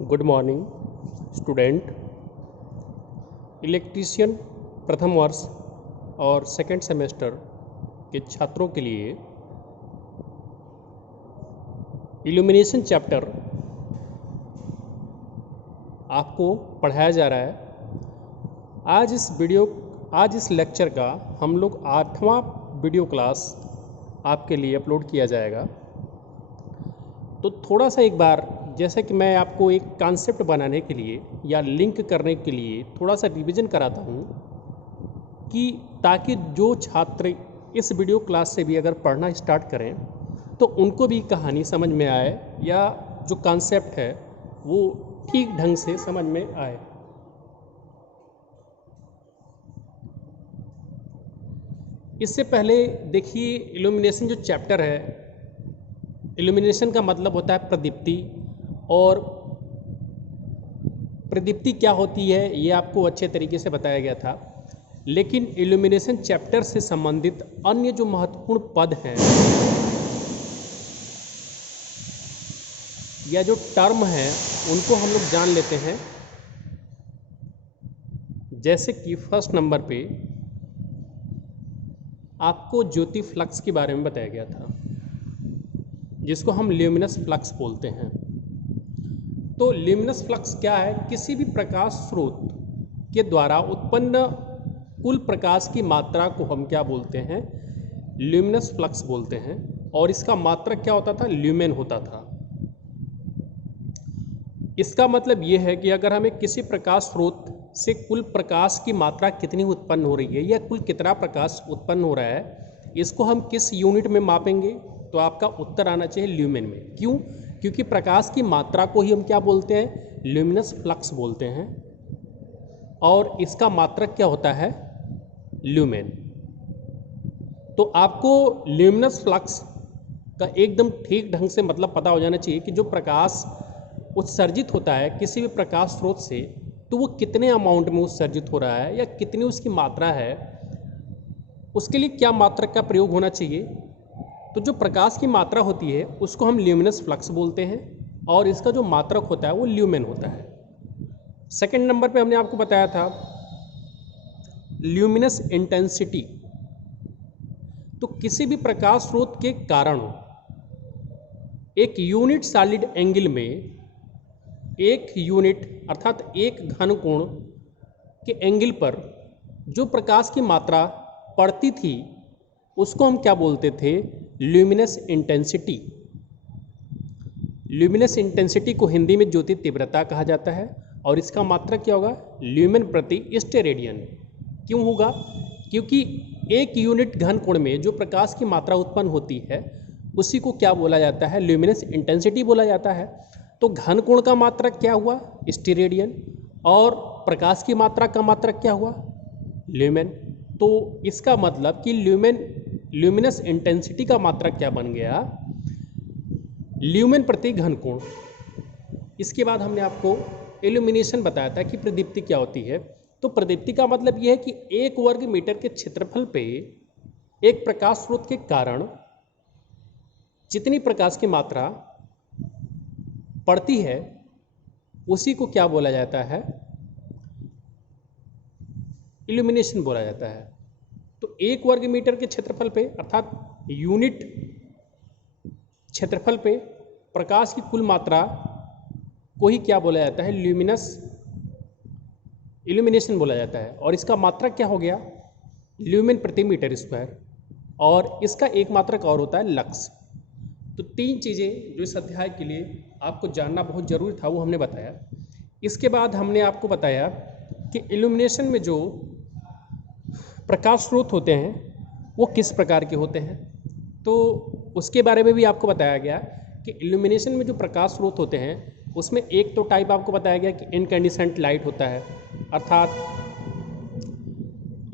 Good morning student. Electrician प्रथम वर्ष और सेकंड सेमेस्टर के छात्रों के लिए इल्यूमिनेशन चैप्टर आपको पढ़ाया जा रहा है। आज इस लेक्चर का हम लोग 8वां वीडियो क्लास आपके लिए अपलोड किया जाएगा। तो थोड़ा सा एक बार जैसे कि मैं आपको एक कॉन्सेप्ट बनाने के लिए या लिंक करने के लिए थोड़ा सा रिवीजन कराता हूँ कि ताकि जो छात्र इस वीडियो क्लास से भी अगर पढ़ना स्टार्ट करें तो उनको भी कहानी समझ में आए या जो कॉन्सेप्ट है वो ठीक ढंग से समझ में आए। इससे पहले देखिए, इल्यूमिनेशन जो चैप्टर है, इल्यूमिनेशन का मतलब होता है प्रदीप्ति, और प्रदीप्ति क्या होती है ये आपको अच्छे तरीके से बताया गया था। लेकिन इल्यूमिनेशन चैप्टर से संबंधित अन्य जो महत्वपूर्ण पद हैं या जो टर्म हैं उनको हम लोग जान लेते हैं। जैसे कि फर्स्ट नंबर पे आपको ज्योति फ्लक्स के बारे में बताया गया था, जिसको हम ल्यूमिनस फ्लक्स बोलते हैं। तो ल्यूमिनस फ्लक्स क्या है? किसी भी प्रकाश स्रोत के द्वारा उत्पन्न कुल प्रकाश की मात्रा को हम क्या बोलते हैं? ल्यूमिनस फ्लक्स बोलते हैं। और इसका मात्रक क्या होता था? ल्यूमेन होता था। इसका मतलब ये है कि अगर हमें किसी प्रकाश स्रोत से कुल प्रकाश की मात्रा कितनी उत्पन्न हो रही है या कुल कितना प्रकाश उत्पन्न हो रहा है, इसको हम किस यूनिट में मापेंगे? तो आपका उत्तर आना चाहिए ल्यूमेन में। क्यों? क्योंकि प्रकाश की मात्रा को ही हम क्या बोलते हैं? ल्यूमिनस फ्लक्स बोलते हैं। और इसका मात्रक क्या होता है? ल्यूमेन। तो आपको ल्यूमिनस फ्लक्स का एकदम ठीक ढंग से मतलब पता हो जाना चाहिए कि जो प्रकाश उत्सर्जित होता है किसी भी प्रकाश स्रोत से, तो वो कितने अमाउंट में उत्सर्जित हो रहा है या कितनी उसकी मात्रा है, उसके लिए क्या मात्रक का प्रयोग होना चाहिए। तो जो प्रकाश की मात्रा होती है उसको हम ल्यूमिनस फ्लक्स बोलते हैं, और इसका जो मात्रक होता है वो ल्यूमेन होता है। सेकंड नंबर पे हमने आपको बताया था ल्यूमिनस इंटेंसिटी। तो किसी भी प्रकाश स्रोत के कारण एक यूनिट सॉलिड एंगल में एक यूनिट अर्थात एक घन कोण के एंगल पर जो प्रकाश की मात्रा पड़ती थी उसको हम क्या बोलते थे? Luminous intensity. ल्यूमिनस इंटेंसिटी को हिंदी में ज्योति तीव्रता कहा जाता है, और इसका मात्रक क्या होगा? ल्यूमेन प्रति स्टेरेडियन। क्यों होगा? क्योंकि एक यूनिट घन कोण में जो प्रकाश की मात्रा उत्पन्न होती है उसी को क्या बोला जाता है? ल्यूमिनस इंटेंसिटी बोला जाता है। तो घन कोण का मात्रक क्या हुआ? स्टेरेडियन। और प्रकाश की मात्रा का मात्रक क्या हुआ? ल्यूमेन। तो इसका मतलब कि ल्यूमिनस इंटेंसिटी का मात्रक क्या बन गया? ल्यूमेन प्रति घन कोण। इसके बाद हमने आपको इल्यूमिनेशन बताया था कि प्रदीप्ति क्या होती है। तो प्रदीप्ति का मतलब यह है कि 1 वर्ग मीटर के क्षेत्रफल पे एक प्रकाश स्रोत के कारण जितनी प्रकाश की मात्रा पड़ती है उसी को क्या बोला जाता है? इल्यूमिनेशन बोला जाता है। तो 1 वर्ग मीटर के क्षेत्रफल पे अर्थात यूनिट क्षेत्रफल पे प्रकाश की कुल मात्रा को ही क्या बोला जाता है? इल्यूमिनेशन बोला जाता है। और इसका मात्रक क्या हो गया? ल्यूमेन प्रति मीटर स्क्वायर। और इसका एक मात्रक और होता है लक्स। तो 3 चीज़ें जो इस अध्याय के लिए आपको जानना बहुत ज़रूरी था वो हमने बताया। इसके बाद हमने आपको बताया कि इल्यूमिनेशन में जो प्रकाश स्रोत होते हैं वो किस प्रकार के होते हैं। तो उसके बारे में भी आपको बताया गया कि इल्यूमिनेशन में जो प्रकाश स्रोत होते हैं उसमें एक तो टाइप आपको बताया गया कि इनकैंडिसेंट लाइट होता है, अर्थात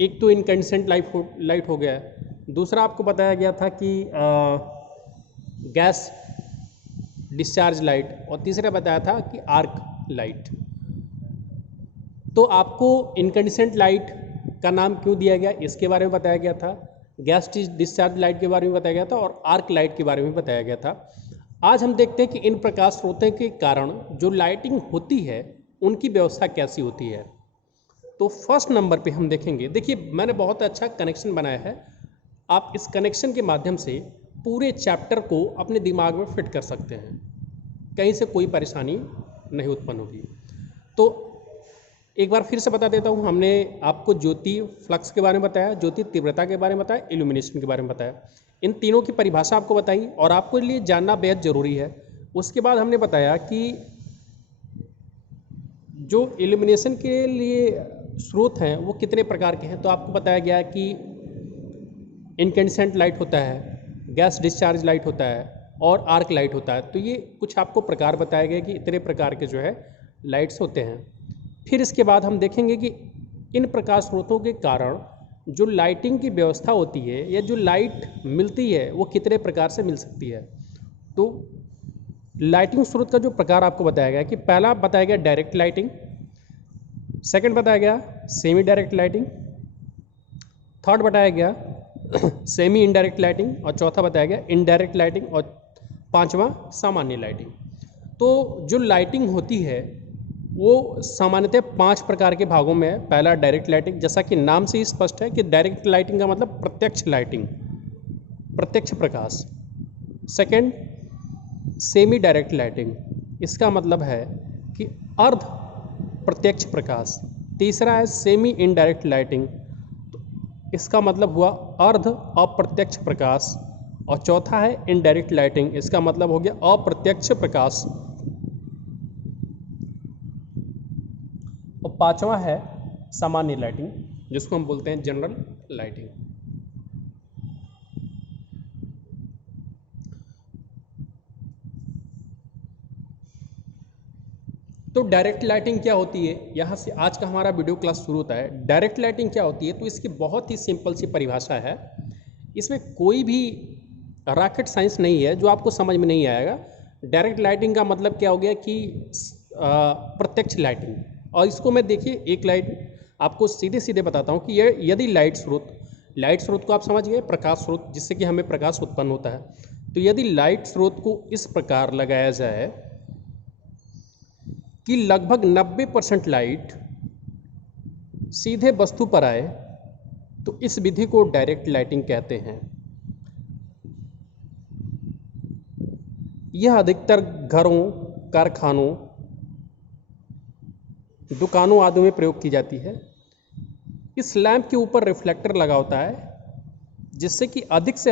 एक तो इनकैंडिसेंट लाइट हो गया। दूसरा आपको बताया गया था कि गैस डिस्चार्ज लाइट, और तीसरा बताया था कि आर्क लाइट। तो आपको इनकैंडिसेंट लाइट का नाम क्यों दिया गया इसके बारे में बताया गया था, गैस डिस्चार्ज लाइट के बारे में बताया गया था, और आर्क लाइट के बारे में बताया गया था। आज हम देखते हैं कि इन प्रकाश स्रोतों के कारण जो लाइटिंग होती है उनकी व्यवस्था कैसी होती है। तो फर्स्ट नंबर पे हम देखेंगे, देखिए मैंने बहुत अच्छा कनेक्शन बनाया है। आप इस कनेक्शन के माध्यम से पूरे चैप्टर को अपने दिमाग में फिट कर सकते हैं, कहीं से कोई परेशानी नहीं उत्पन्न होगी। तो एक बार फिर से बता देता हूँ, हमने आपको ज्योति फ्लक्स के बारे में बताया, ज्योति तीव्रता के बारे में बताया, इल्यूमिनेशन के बारे में बताया। इन तीनों की परिभाषा आपको बताई और आपको लिए जानना बेहद ज़रूरी है। उसके बाद हमने बताया कि जो इल्यूमिनेशन के लिए स्रोत हैं वो कितने प्रकार के हैं। तो आपको बताया गया कि इनकेंडेसेंट लाइट होता है, गैस डिस्चार्ज लाइट होता है और आर्क लाइट होता है। तो ये कुछ आपको प्रकार बताए गए कि इतने प्रकार के जो है लाइट्स होते हैं। फिर इसके बाद हम देखेंगे कि इन प्रकाश स्रोतों के कारण जो लाइटिंग की व्यवस्था होती है या जो लाइट मिलती है वो कितने प्रकार से मिल सकती है। तो लाइटिंग स्रोत का जो प्रकार आपको बताया गया कि पहला बताया गया डायरेक्ट लाइटिंग, सेकंड बताया गया सेमी डायरेक्ट लाइटिंग, थर्ड बताया गया सेमी इनडायरेक्ट लाइटिंग और चौथा बताया गया इनडायरेक्ट लाइटिंग और पांचवा सामान्य लाइटिंग। तो जो लाइटिंग होती है वो सामान्यतः 5 प्रकार के भागों में है। पहला डायरेक्ट लाइटिंग, जैसा कि नाम से ही स्पष्ट है कि डायरेक्ट लाइटिंग का मतलब प्रत्यक्ष लाइटिंग, प्रत्यक्ष प्रकाश। सेकंड सेमी डायरेक्ट लाइटिंग, इसका मतलब है कि अर्ध प्रत्यक्ष प्रकाश। तीसरा है सेमी इनडायरेक्ट लाइटिंग, तो इसका मतलब हुआ अर्ध अप्रत्यक्ष प्रकाश। और चौथा है इनडायरेक्ट लाइटिंग, इसका मतलब हो गया अप्रत्यक्ष प्रकाश। और पांचवा है सामान्य लाइटिंग, जिसको हम बोलते हैं जनरल लाइटिंग। तो डायरेक्ट लाइटिंग क्या होती है, यहाँ से आज का हमारा वीडियो क्लास शुरू होता है। डायरेक्ट लाइटिंग क्या होती है, तो इसकी बहुत ही सिंपल सी परिभाषा है। इसमें कोई भी रॉकेट साइंस नहीं है जो आपको समझ में नहीं आएगा। डायरेक्ट लाइटिंग का मतलब क्या हो गया कि प्रत्यक्ष लाइटिंग। और इसको मैं देखिए एक लाइट आपको सीधे सीधे बताता हूँ कि ये यदि लाइट स्रोत को आप समझ गए, प्रकाश स्रोत जिससे कि हमें प्रकाश उत्पन्न होता है। तो यदि लाइट स्रोत को इस प्रकार लगाया जाए कि लगभग 90% लाइट सीधे वस्तु पर आए, तो इस विधि को डायरेक्ट लाइटिंग कहते हैं। यह अधिकतर घरों, कारखानों, दुकानों आदि में प्रयोग की जाती है। इस लैंप के ऊपर रिफ्लेक्टर लगा होता है जिससे कि अधिक से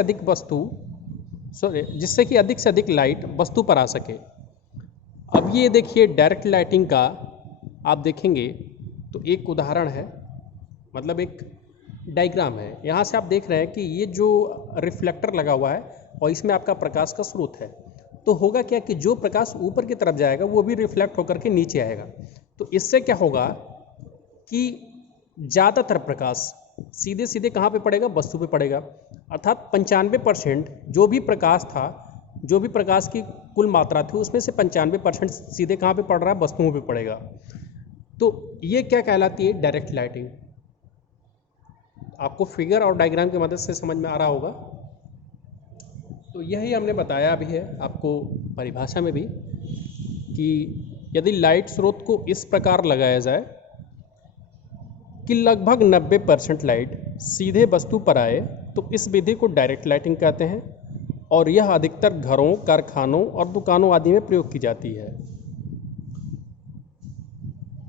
अधिक लाइट वस्तु पर आ सके। अब ये देखिए डायरेक्ट लाइटिंग का आप देखेंगे तो एक उदाहरण है, मतलब एक डायग्राम है। यहाँ से आप देख रहे हैं कि ये जो रिफ्लेक्टर लगा हुआ है और इसमें आपका प्रकाश का स्रोत है। तो होगा क्या कि जो प्रकाश ऊपर की तरफ जाएगा वो भी रिफ्लेक्ट होकर के नीचे आएगा। तो इससे क्या होगा कि ज़्यादातर प्रकाश सीधे सीधे कहाँ पे पड़ेगा, वस्तु पे पड़ेगा। अर्थात 95% जो भी प्रकाश था, जो भी प्रकाश की कुल मात्रा थी, उसमें से 95% सीधे कहाँ पे पड़ रहा है, वस्तुओं पे पड़ेगा। तो ये क्या कहलाती है, डायरेक्ट लाइटिंग। आपको फिगर और डायग्राम की मदद से समझ में आ रहा होगा। तो यही हमने बताया भी है आपको परिभाषा में भी कि यदि लाइट स्रोत को इस प्रकार लगाया जाए कि लगभग 90% लाइट सीधे वस्तु पर आए, तो इस विधि को डायरेक्ट लाइटिंग कहते हैं। और यह अधिकतर घरों, कारखानों और दुकानों आदि में प्रयोग की जाती है।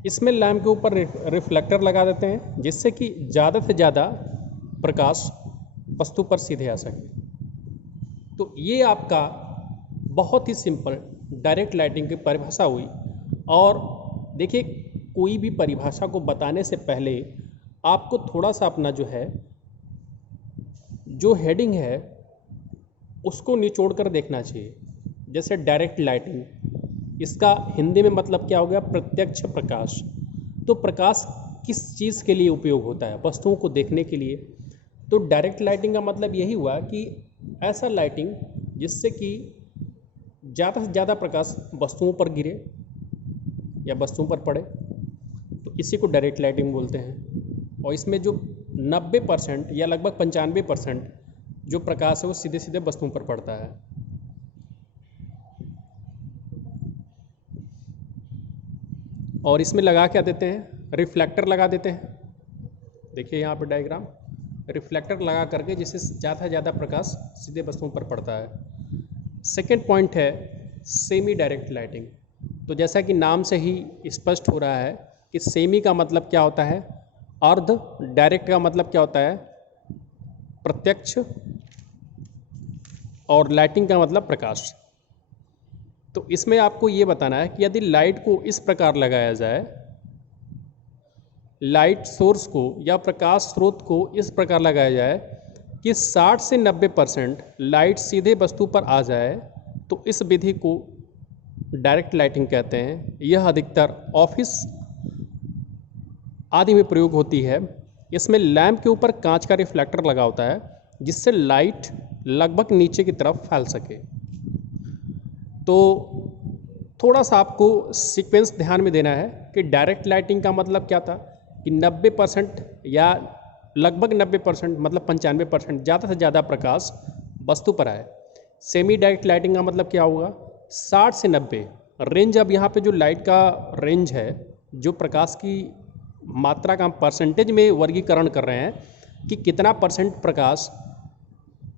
इसमें लैंप के ऊपर रिफ्लेक्टर लगा देते हैं जिससे कि ज़्यादा से ज़्यादा प्रकाश वस्तु पर सीधे आ सके। तो ये आपका बहुत ही सिंपल डायरेक्ट लाइटिंग की परिभाषा हुई। और देखिए, कोई भी परिभाषा को बताने से पहले आपको थोड़ा सा अपना जो है, जो हेडिंग है उसको निचोड़ कर देखना चाहिए। जैसे डायरेक्ट लाइटिंग, इसका हिंदी में मतलब क्या हो गया, प्रत्यक्ष प्रकाश। तो प्रकाश किस चीज़ के लिए उपयोग होता है, वस्तुओं को देखने के लिए। तो डायरेक्ट लाइटिंग का मतलब यही हुआ कि ऐसा लाइटिंग जिससे कि ज़्यादा से ज़्यादा प्रकाश वस्तुओं पर गिरे या वस्तुओं पर पड़े, तो इसी को डायरेक्ट लाइटिंग बोलते हैं। और इसमें जो 90% या लगभग 95% जो प्रकाश है वो सीधे सीधे वस्तुओं पर पड़ता है। और इसमें लगा क्या देते हैं, रिफ्लेक्टर लगा देते हैं। देखिए यहाँ पे डायग्राम, रिफ्लेक्टर लगा करके जिससे ज़्यादा से ज़्यादा प्रकाश सीधे वस्तुओं पर पड़ता है। सेकेंड पॉइंट है सेमी डायरेक्ट लाइटिंग। तो जैसा कि नाम से ही स्पष्ट हो रहा है कि सेमी का मतलब क्या होता है, अर्ध, डायरेक्ट का मतलब क्या होता है, प्रत्यक्ष, और लाइटिंग का मतलब प्रकाश। तो इसमें आपको ये बताना है कि यदि लाइट को इस प्रकार लगाया जाए, लाइट सोर्स को या प्रकाश स्रोत को इस प्रकार लगाया जाए कि 60 से 90% लाइट सीधे वस्तु पर आ जाए, तो इस विधि को डायरेक्ट लाइटिंग कहते हैं। यह अधिकतर ऑफिस आदि में प्रयोग होती है। इसमें लैंप के ऊपर कांच का रिफ्लेक्टर लगा होता है जिससे लाइट लगभग नीचे की तरफ फैल सके। तो थोड़ा सा आपको सीक्वेंस ध्यान में देना है कि डायरेक्ट लाइटिंग का मतलब क्या था कि 90% या लगभग 90% मतलब 95% ज़्यादा से ज़्यादा प्रकाश वस्तु पर आए। सेमी डायरेक्ट लाइटिंग का मतलब क्या होगा, 60 से 90 रेंज। अब यहाँ पे जो लाइट का रेंज है, जो प्रकाश की मात्रा का हम परसेंटेज में वर्गीकरण कर रहे हैं कि कितना % प्रकाश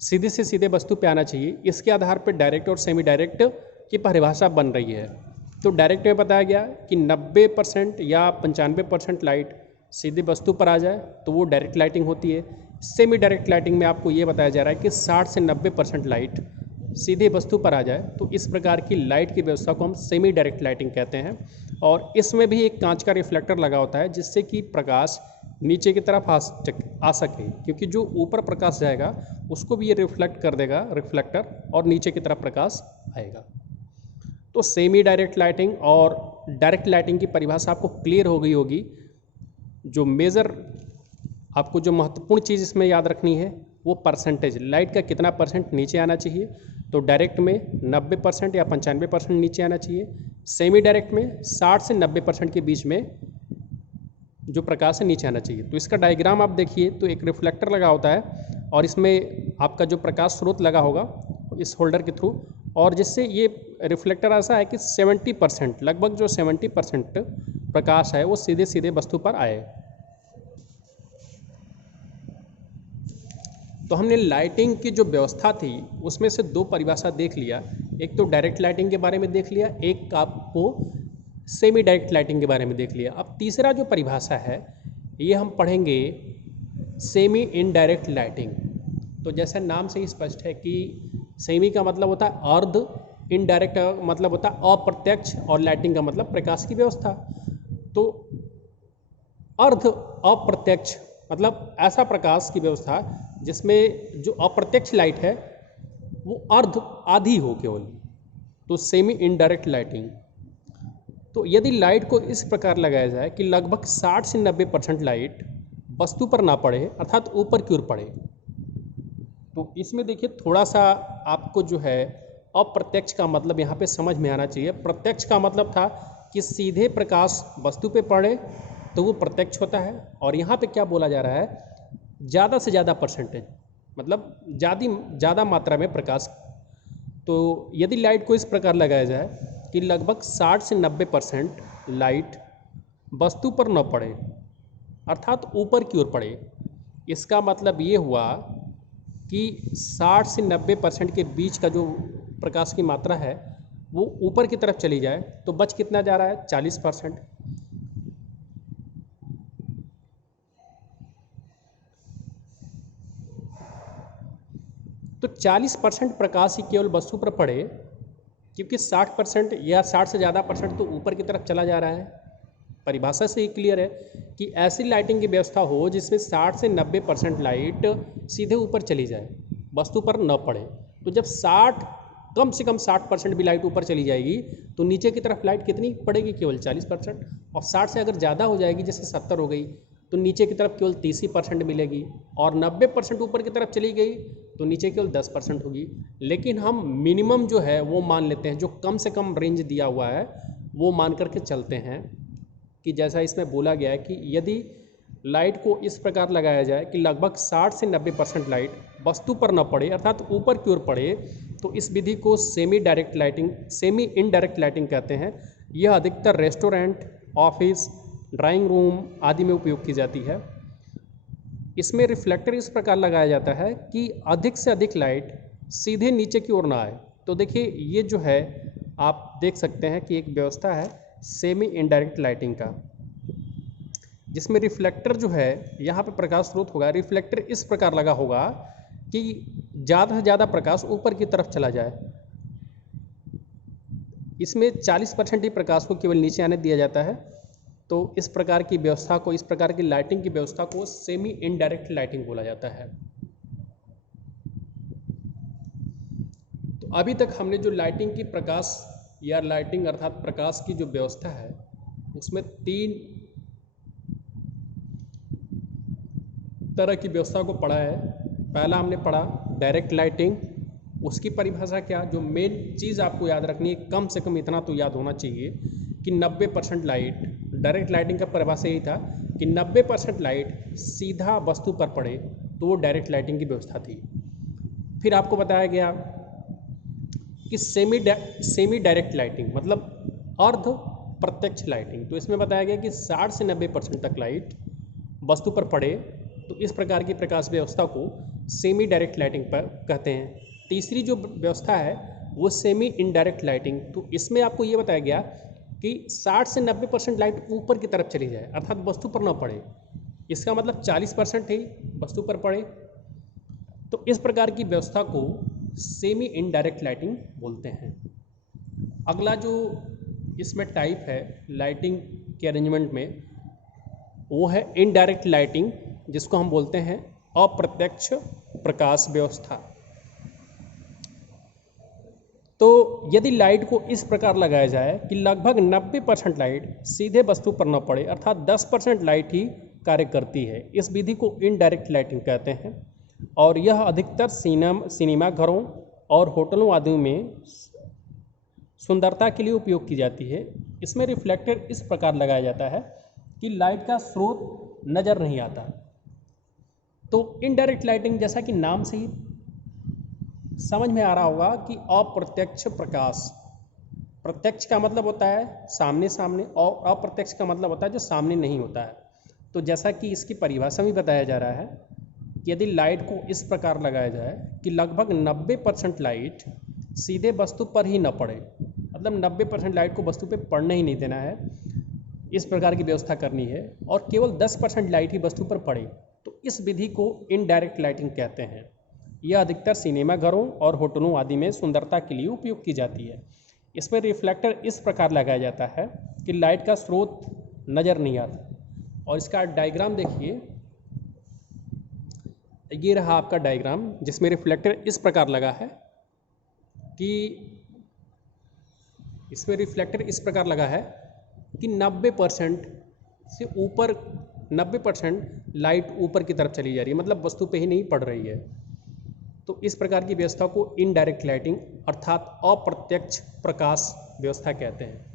सीधे से सीधे वस्तु पे आना चाहिए, इसके आधार पर डायरेक्ट और सेमी डायरेक्ट की परिभाषा बन रही है। तो डायरेक्ट में बताया गया कि 90% या 95% लाइट सीधे वस्तु पर आ जाए तो वो डायरेक्ट लाइटिंग होती है। सेमी डायरेक्ट लाइटिंग में आपको ये बताया जा रहा है कि 60 से 90% लाइट सीधे वस्तु पर आ जाए, तो इस प्रकार की लाइट की व्यवस्था को हम सेमी डायरेक्ट लाइटिंग कहते हैं। और इसमें भी एक कांच का रिफ्लेक्टर लगा होता है जिससे कि प्रकाश नीचे की तरफ आ सके, क्योंकि जो ऊपर प्रकाश जाएगा उसको भी ये रिफ्लेक्ट कर देगा रिफ्लेक्टर, और नीचे की तरफ प्रकाश आएगा। तो सेमी डायरेक्ट लाइटिंग और डायरेक्ट लाइटिंग की परिभाषा आपको क्लियर हो गई होगी। जो मेजर आपको जो महत्वपूर्ण चीज़ इसमें याद रखनी है वो परसेंटेज, लाइट का कितना % नीचे आना चाहिए। तो डायरेक्ट में 90% या 95% नीचे आना चाहिए, सेमी डायरेक्ट में 60 से 90% के बीच में जो प्रकाश है नीचे आना चाहिए। तो इसका डायग्राम आप देखिए, तो एक रिफ्लेक्टर लगा होता है और इसमें आपका जो प्रकाश स्रोत लगा होगा इस होल्डर के थ्रू, और जिससे ये रिफ्लेक्टर ऐसा है कि 70% लगभग जो 70% प्रकाश है वो सीधे सीधे वस्तु पर आए। तो हमने लाइटिंग की जो व्यवस्था थी उसमें से दो परिभाषा देख लिया, एक तो डायरेक्ट लाइटिंग के बारे में देख लिया, एक आपको सेमी डायरेक्ट लाइटिंग के बारे में देख लिया। अब तीसरा जो परिभाषा है ये हम पढ़ेंगे सेमी इनडायरेक्ट लाइटिंग। तो जैसे नाम से ही स्पष्ट है कि सेमी का मतलब होता है अर्ध, इनडायरेक्ट का मतलब होता है अप्रत्यक्ष, और लाइटिंग का मतलब प्रकाश की व्यवस्था। तो अर्ध अप्रत्यक्ष मतलब ऐसा प्रकाश की व्यवस्था जिसमें जो अप्रत्यक्ष लाइट है वो अर्ध आधी हो केवल, तो सेमी इनडायरेक्ट लाइटिंग। तो यदि लाइट को इस प्रकार लगाया जाए कि लगभग 60 से 90% लाइट वस्तु पर ना पड़े, अर्थात ऊपर की ओर पड़े, तो इसमें देखिए थोड़ा सा आपको जो है अप्रत्यक्ष का मतलब यहाँ पे समझ में आना चाहिए। प्रत्यक्ष का मतलब था कि सीधे प्रकाश वस्तु पे पड़े तो वो प्रत्यक्ष होता है, और यहाँ पे क्या बोला जा रहा है, ज़्यादा से ज़्यादा %, मतलब ज़्यादा मात्रा में प्रकाश। तो यदि लाइट को इस प्रकार लगाया जाए कि लगभग 60 से 90% लाइट वस्तु पर न पड़े, अर्थात ऊपर की ओर पड़े, इसका मतलब ये हुआ कि 60 से 90% के बीच का जो प्रकाश की मात्रा है वो ऊपर की तरफ चली जाए, तो बच कितना जा रहा है, 40%। तो 40% प्रकाश ही केवल वस्तु पर पड़े, क्योंकि 60% या 60 से ज़्यादा % तो ऊपर की तरफ चला जा रहा है। परिभाषा से ही क्लियर है कि ऐसी लाइटिंग की व्यवस्था हो जिसमें 60 से 90% लाइट सीधे ऊपर चली जाए, वस्तु पर न पड़े। तो जब कम से कम 60% भी लाइट ऊपर चली जाएगी तो नीचे की तरफ लाइट कितनी पड़ेगी, केवल 40%। और 60 से अगर ज़्यादा हो जाएगी, जैसे 70 हो गई, तो नीचे की तरफ केवल 30% मिलेगी, और 90% ऊपर की तरफ चली गई तो नीचे केवल 10% होगी। लेकिन हम मिनिमम जो है वो मान लेते हैं, जो कम से कम रेंज दिया हुआ है वो मान करके चलते हैं, कि जैसा इसमें बोला गया है कि यदि लाइट को इस प्रकार लगाया जाए कि लगभग 60 से 90% लाइट वस्तु पर न पड़े, अर्थात ऊपर की ओर पड़े, तो इस विधि को सेमी इनडायरेक्ट लाइटिंग कहते हैं। यह अधिकतर रेस्टोरेंट ऑफिस, ड्राइंग रूम आदि में उपयोग की जाती है। इसमें रिफ्लेक्टर इस प्रकार लगाया जाता है कि अधिक से अधिक लाइट सीधे नीचे की ओर ना आए। तो देखिए ये जो है आप देख सकते हैं कि एक व्यवस्था है सेमी इनडायरेक्ट लाइटिंग का, जिसमें रिफ्लेक्टर जो है यहाँ पे प्रकाश स्रोत होगा, रिफ्लेक्टर इस प्रकार लगा होगा कि ज़्यादा से ज़्यादा प्रकाश ऊपर की तरफ चला जाए। इसमें 40% ही प्रकाश को केवल नीचे आने दिया जाता है। तो इस प्रकार की व्यवस्था को, इस प्रकार की लाइटिंग की व्यवस्था को सेमी इनडायरेक्ट लाइटिंग बोला जाता है। तो अभी तक हमने जो लाइटिंग की प्रकाश या लाइटिंग अर्थात प्रकाश की जो व्यवस्था है उसमें 3 तरह की व्यवस्था को पढ़ा है। पहला हमने पढ़ा डायरेक्ट लाइटिंग, उसकी परिभाषा क्या, जो मेन चीज़ आपको याद रखनी है, कम से कम इतना तो याद होना चाहिए कि 90% लाइट, डायरेक्ट लाइटिंग का परिभाषा यही था कि 90% लाइट सीधा वस्तु पर पड़े तो वो डायरेक्ट लाइटिंग की व्यवस्था थी। फिर आपको बताया गया कि सेमी डायरेक्ट लाइटिंग मतलब अर्ध प्रत्यक्ष लाइटिंग। तो इसमें बताया गया कि 60 से 90% तक लाइट वस्तु पर पड़े तो इस प्रकार की प्रकाश व्यवस्था को सेमी डायरेक्ट लाइटिंग पर कहते हैं। तीसरी जो व्यवस्था है वो सेमी इनडायरेक्ट लाइटिंग। तो इसमें आपको ये बताया गया कि 60 से 90% लाइट ऊपर की तरफ चली जाए अर्थात वस्तु पर ना पड़े, इसका मतलब 40% ही वस्तु पर पड़े। तो इस प्रकार की व्यवस्था को सेमी इनडायरेक्ट लाइटिंग बोलते हैं। अगला जो इसमें टाइप है लाइटिंग के अरेंजमेंट में वो है इनडायरेक्ट लाइटिंग, जिसको हम बोलते हैं अप्रत्यक्ष प्रकाश व्यवस्था। तो यदि लाइट को इस प्रकार लगाया जाए कि लगभग 90% लाइट सीधे वस्तु पर न पड़े अर्थात 10% लाइट ही कार्य करती है, इस विधि को इनडायरेक्ट लाइटिंग कहते हैं। और यह अधिकतर सिनेमा घरों और होटलों आदि में सुंदरता के लिए उपयोग की जाती है। इसमें रिफ्लेक्टर इस प्रकार लगाया जाता है कि लाइट का स्रोत नज़र नहीं आता। तो इनडायरेक्ट लाइटिंग जैसा कि नाम से ही समझ में आ रहा होगा कि अप्रत्यक्ष प्रकाश, प्रत्यक्ष का मतलब होता है सामने सामने और अप्रत्यक्ष का मतलब होता है जो सामने नहीं होता है। तो जैसा कि इसकी परिभाषा में बताया जा रहा है कि यदि लाइट को इस प्रकार लगाया जाए कि लगभग 90% लाइट सीधे वस्तु पर ही न पड़े, मतलब 90% लाइट को वस्तु पे पड़ने ही नहीं देना है, इस प्रकार की व्यवस्था करनी है और केवल 10% लाइट ही वस्तु पर पड़े, तो इस विधि को इनडायरेक्ट लाइटिंग कहते हैं। यह अधिकतर सिनेमा घरों और होटलों आदि में सुंदरता के लिए उपयोग की जाती है। इसमें रिफ्लेक्टर इस प्रकार लगाया जाता है कि लाइट का स्रोत नज़र नहीं आता। और इसका डायग्राम देखिए, ये रहा आपका डायग्राम जिसमें रिफ्लेक्टर इस प्रकार लगा है कि इसमें रिफ्लेक्टर इस प्रकार लगा है कि 90% से ऊपर 90% लाइट ऊपर की तरफ चली जा रही है, मतलब वस्तु पे ही नहीं पड़ रही है। तो इस प्रकार की व्यवस्था को इनडायरेक्ट लाइटिंग अर्थात अप्रत्यक्ष प्रकाश व्यवस्था कहते हैं।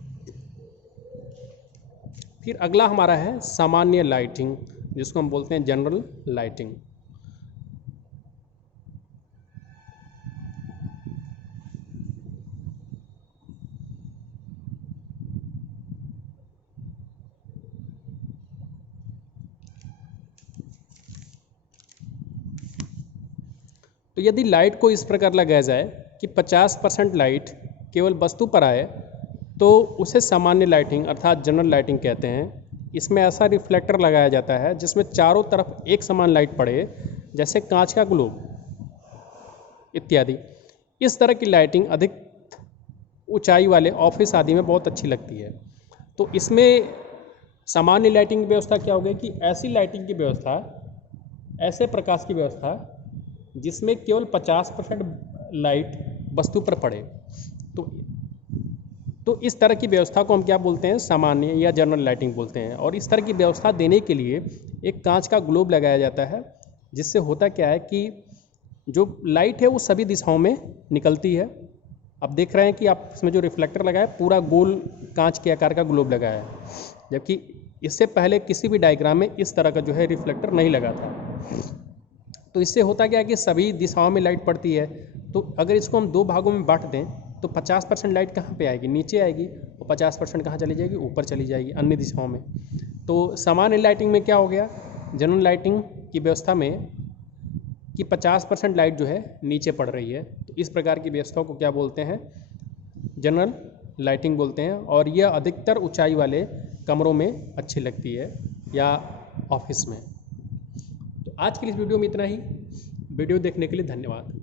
फिर अगला हमारा है सामान्य लाइटिंग, जिसको हम बोलते हैं जनरल लाइटिंग। तो यदि लाइट को इस प्रकार लगाया जाए कि 50% लाइट केवल वस्तु पर आए तो उसे सामान्य लाइटिंग अर्थात जनरल लाइटिंग कहते हैं। इसमें ऐसा रिफ्लेक्टर लगाया जाता है जिसमें चारों तरफ एक समान लाइट पड़े, जैसे कांच का ग्लोब इत्यादि। इस तरह की लाइटिंग अधिक ऊंचाई वाले ऑफिस आदि में बहुत अच्छी लगती है। तो इसमें सामान्य लाइटिंग की व्यवस्था क्या होगी कि ऐसी लाइटिंग की व्यवस्था, ऐसे प्रकाश की व्यवस्था जिसमें केवल 50% लाइट वस्तु पर पड़े। तो इस तरह की व्यवस्था को हम क्या बोलते हैं, सामान्य या जनरल लाइटिंग बोलते हैं। और इस तरह की व्यवस्था देने के लिए एक कांच का ग्लोब लगाया जाता है, जिससे होता क्या है कि जो लाइट है वो सभी दिशाओं में निकलती है। अब देख रहे हैं कि आप इसमें जो रिफ्लेक्टर लगाया पूरा गोल कांच के आकार का ग्लोब लगाया है, जबकि इससे पहले किसी भी डायग्राम में इस तरह का जो है रिफ्लेक्टर नहीं लगा था। तो इससे होता क्या है कि सभी दिशाओं में लाइट पड़ती है। तो अगर इसको हम 2 भागों में बांट दें तो 50% लाइट कहाँ पे आएगी, नीचे आएगी, और 50% कहाँ चली जाएगी, ऊपर चली जाएगी अन्य दिशाओं में। तो सामान्य लाइटिंग में क्या हो गया, जनरल लाइटिंग की व्यवस्था में कि 50% लाइट जो है नीचे पड़ रही है, तो इस प्रकार की व्यवस्था को क्या बोलते हैं, जनरल लाइटिंग बोलते हैं। और यह अधिकतर ऊंचाई वाले कमरों में अच्छी लगती है या ऑफिस में। तो आज के इस वीडियो में इतना ही। वीडियो देखने के लिए धन्यवाद।